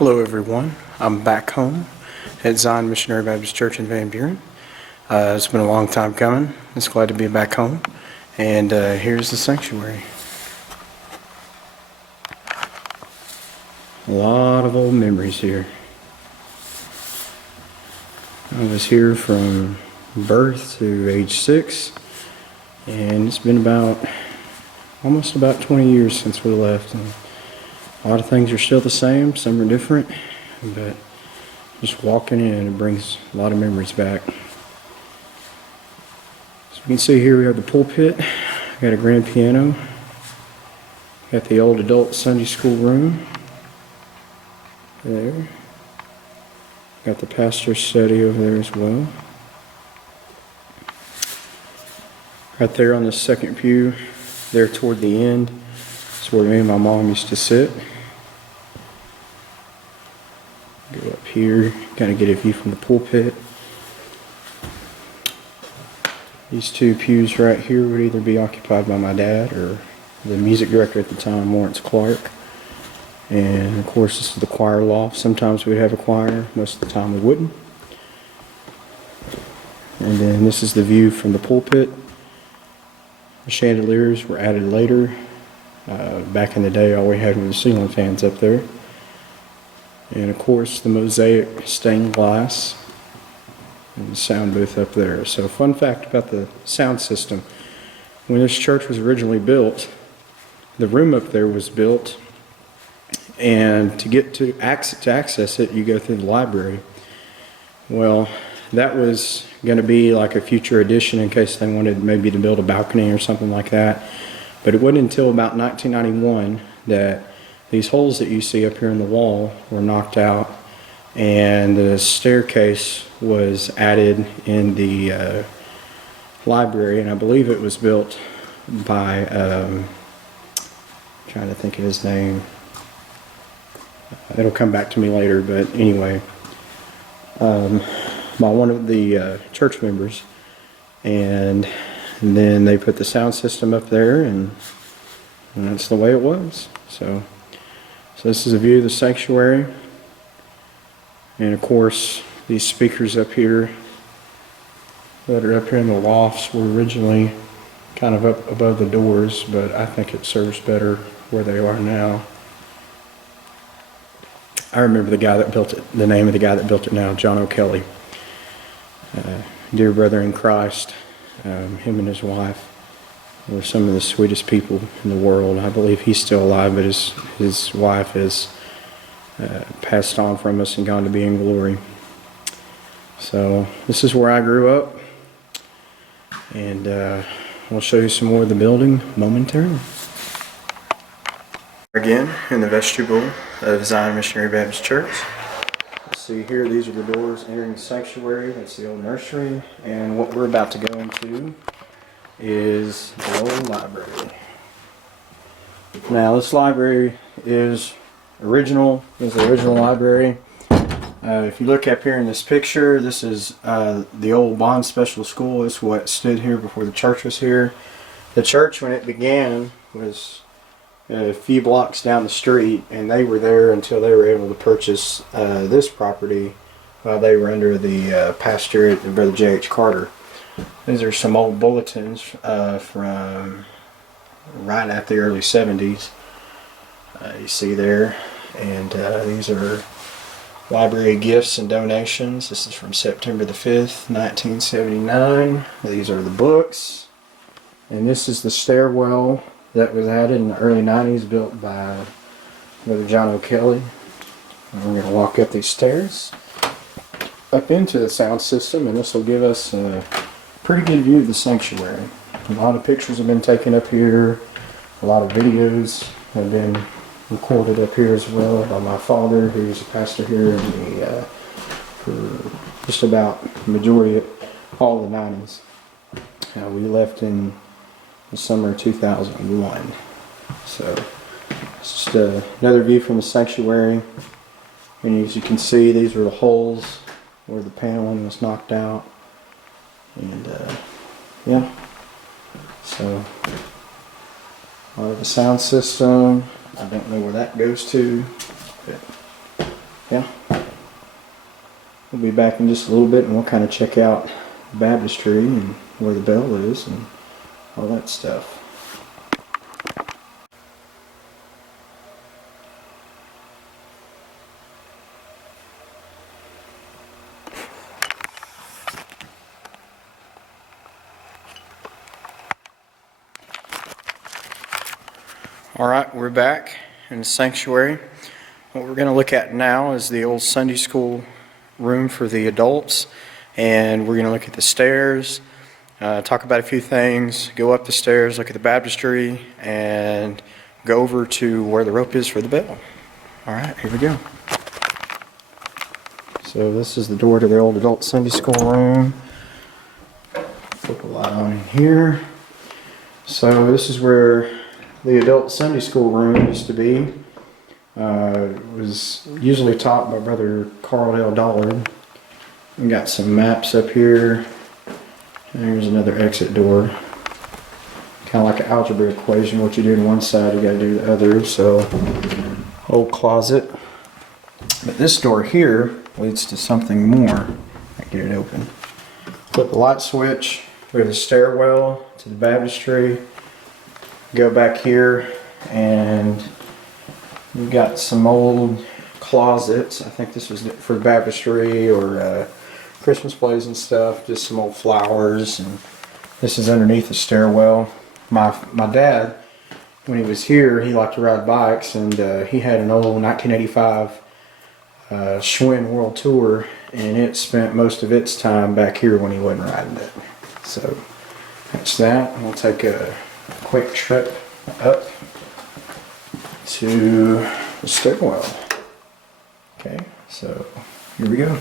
Hello everyone, I'm back home at Zion Missionary Baptist Church in Van Buren. It's been a long time coming. It's glad to be back home. And here's the sanctuary. A lot of old memories here. I was here from birth to age 6, and it's been almost about 20 years since we left. And a lot of things are still the same, some are different, but just walking in, it brings a lot of memories back. So you can see here we have the pulpit, got a grand piano, got the old adult Sunday school room there, got the pastor's study over there as well. Right there on the second pew, there toward the end, is where me and my mom used to sit. Go up here, kind of get a view from the pulpit. These two pews right here would either be occupied by my dad or the music director at the time, Lawrence Clark. And of course this is the choir loft. Sometimes we'd have a choir, most of the time we wouldn't. And then this is the view from the pulpit. The chandeliers were added later. Back in the day all we had were the ceiling fans up there. And of course the mosaic stained glass and the sound booth up there. So fun fact about the sound system. When this church was originally built, the room up there was built, and to get to access it you go through the library. Well, that was going to be like a future addition in case they wanted maybe to build a balcony or something like that. But it wasn't until about 1991 that these holes that you see up here in the wall were knocked out, and the staircase was added in the library, and I believe it was built by, trying to think of his name, it'll come back to me later, but anyway, by one of the church members, and then they put the sound system up there, and that's the way it was. So this is a view of the sanctuary, and of course these speakers up here that are up here in the lofts were originally kind of up above the doors, but I think it serves better where they are now. I remember the guy that built it, the name of the guy that built it now, John O'Kelly. Dear brother in Christ, him and his wife were some of the sweetest people in the world. I believe he's still alive, but his wife has passed on from us and gone to be in glory. So this is where I grew up, and I'll show you some more of the building momentarily. Again, in the vestibule of Zion Missionary Baptist Church. See here, these are the doors entering the sanctuary. That's the old nursery, and what we're about to go into is the old library. Now this library is the original library. If you look up here in this picture, this is the old Bond Special School. It's what stood here before the church was here. The church, when it began, was a few blocks down the street, and they were there until they were able to purchase this property while they were under the pastorate of Brother J.H. Carter. These are some old bulletins from right at the early 70s. You see there, and these are library gifts and donations. This is from September the 5th, 1979. These are the books, and this is the stairwell that was added in the early 90s, built by Brother John O'Kelly. And we're going to walk up these stairs up into the sound system, and this will give us a pretty good view of the sanctuary. A lot of pictures have been taken up here. A lot of videos have been recorded up here as well by my father, who's a pastor here for just about the majority of all the 90s. We left in the summer of 2001. So it's just another view from the sanctuary. And as you can see, these are the holes where the paneling was knocked out. And yeah, so the sound system, I don't know where that goes to, but yeah, we'll be back in just a little bit and we'll kind of check out the baptistry and where the bell is and all that stuff. Alright, we're back in the sanctuary. What we're going to look at now is the old Sunday school room for the adults, and we're going to look at the stairs, talk about a few things, go up the stairs, look at the baptistry, and go over to where the rope is for the bell. Alright, here we go. So this is the door to the old adult Sunday school room. Flip a light on in here. So this is where the adult Sunday school room used to be. It was usually taught by Brother Carl L. Dollard. We got some maps up here. And there's another exit door. Kind of like an algebra equation. What you do to one side, you got to do the other. So, old closet. But this door here leads to something more. I get it open. Flip the light switch. We have a stairwell to the baptistry. Go back here and we've got some old closets. I think this was for the baptistry or Christmas plays and stuff. Just some old flowers. And this is underneath the stairwell. My dad, when he was here, he liked to ride bikes, and he had an old 1985 Schwinn World Tour, and it spent most of its time back here when he wasn't riding it. So that's that. We'll take a quick trip up to the stairwell. Okay, so here we go.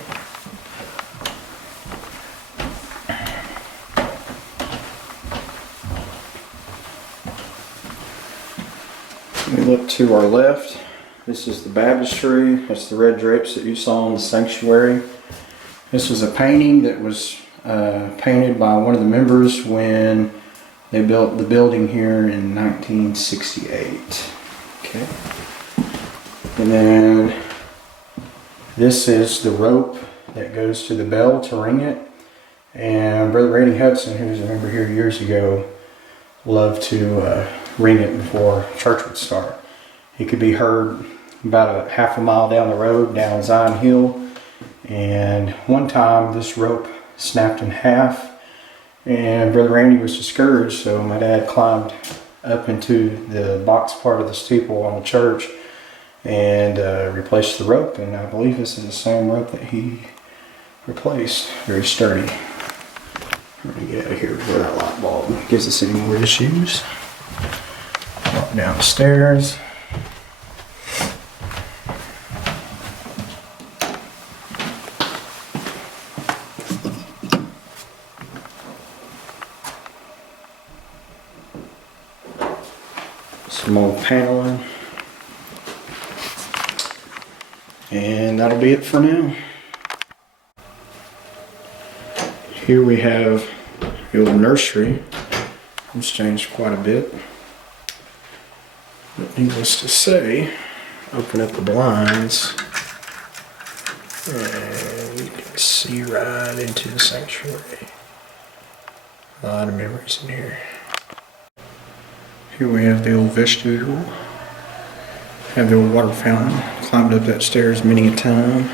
We look to our left. This is the baptistry. That's the red drapes that you saw in the sanctuary. This was a painting that was painted by one of the members when they built the building here in 1968. Okay. And then this is the rope that goes to the bell to ring it. And Brother Randy Hudson, who was a member here years ago, loved to ring it before church would start. He could be heard about a half a mile down the road, down Zion Hill. And one time this rope snapped in half. And Brother Randy was discouraged, so my dad climbed up into the box part of the steeple on the church and replaced the rope. And I believe this is the same rope that he replaced. Very sturdy. Let me get out of here before that light bulb gives us any more issues. Walk down the stairs. Some old paneling, and that'll be it for now. Here we have the old nursery. It's changed quite a bit, but needless to say, open up the blinds and you can see right into the sanctuary. A lot of memories in here. Here we have the old vestibule. Have the old water fountain. Climbed up that stairs many a time.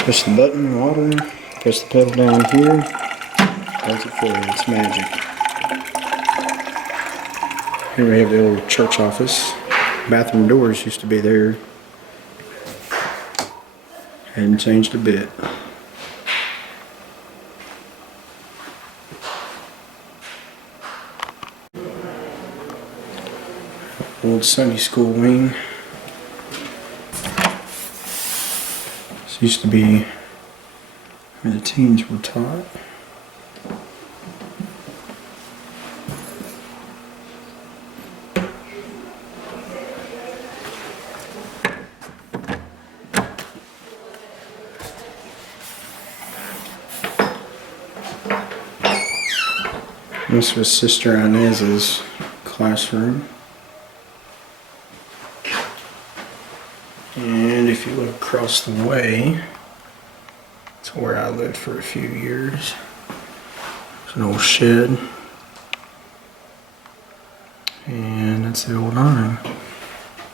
Push the button, water. Press the pedal down here. Does it for you. It's magic. Here we have the old church office. Bathroom doors used to be there. Hadn't changed a bit. Old Sunday school wing. This used to be where the teens were taught. This was Sister Inez's classroom. And if you look across the way, it's where I lived for a few years. There's an old shed. And that's the old iron.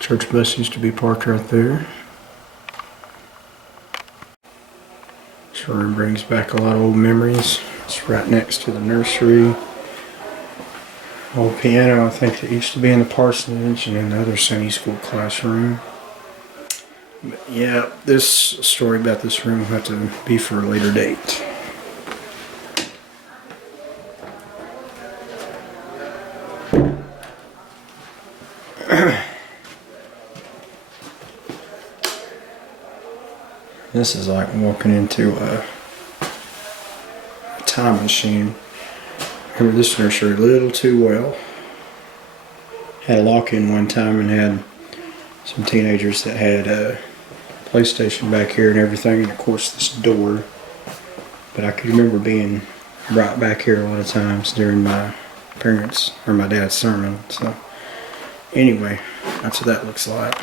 Church bus used to be parked right there. This room brings back a lot of old memories. It's right next to the nursery. Old piano, I think, that used to be in the parsonage and in the other Sunday school classroom. But yeah, this story about this room will have to be for a later date. This is like walking into a time machine. I remember this nursery a little too well. Had a lock-in one time and had some teenagers that had a PlayStation back here and everything, and of course this door. But I could remember being right back here a lot of times during my parents' or my dad's sermon. So anyway, that's what that looks like.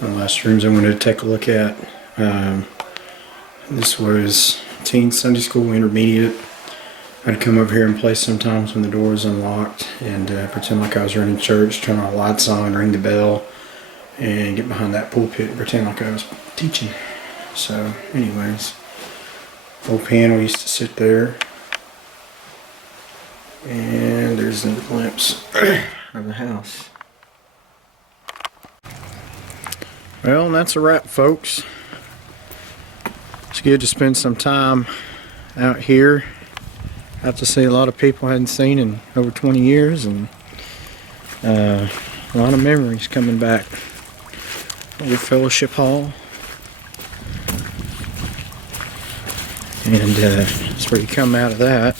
The last rooms I wanted to take a look at. This was teen Sunday school, intermediate. I'd come over here and play sometimes when the door was unlocked and pretend like I was running church, turn all the lights on, ring the bell, and get behind that pulpit and pretend like I was teaching. So anyways, old piano used to sit there. And there's a glimpse of the house. Well, that's a wrap, folks. It's good to spend some time out here. I have to see a lot of people I hadn't seen in over 20 years, and a lot of memories coming back. Your fellowship hall, and that's where you come out of that.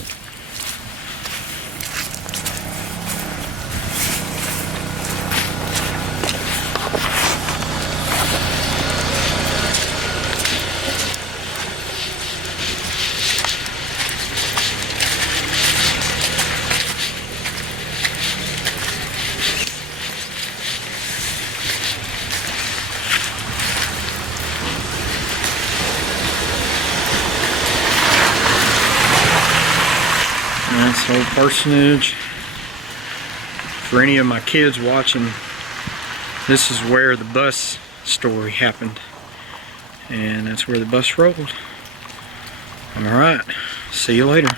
Nice old parsonage. For any of my kids watching, this is where the bus story happened. And that's where the bus rolled. Alright, see you later.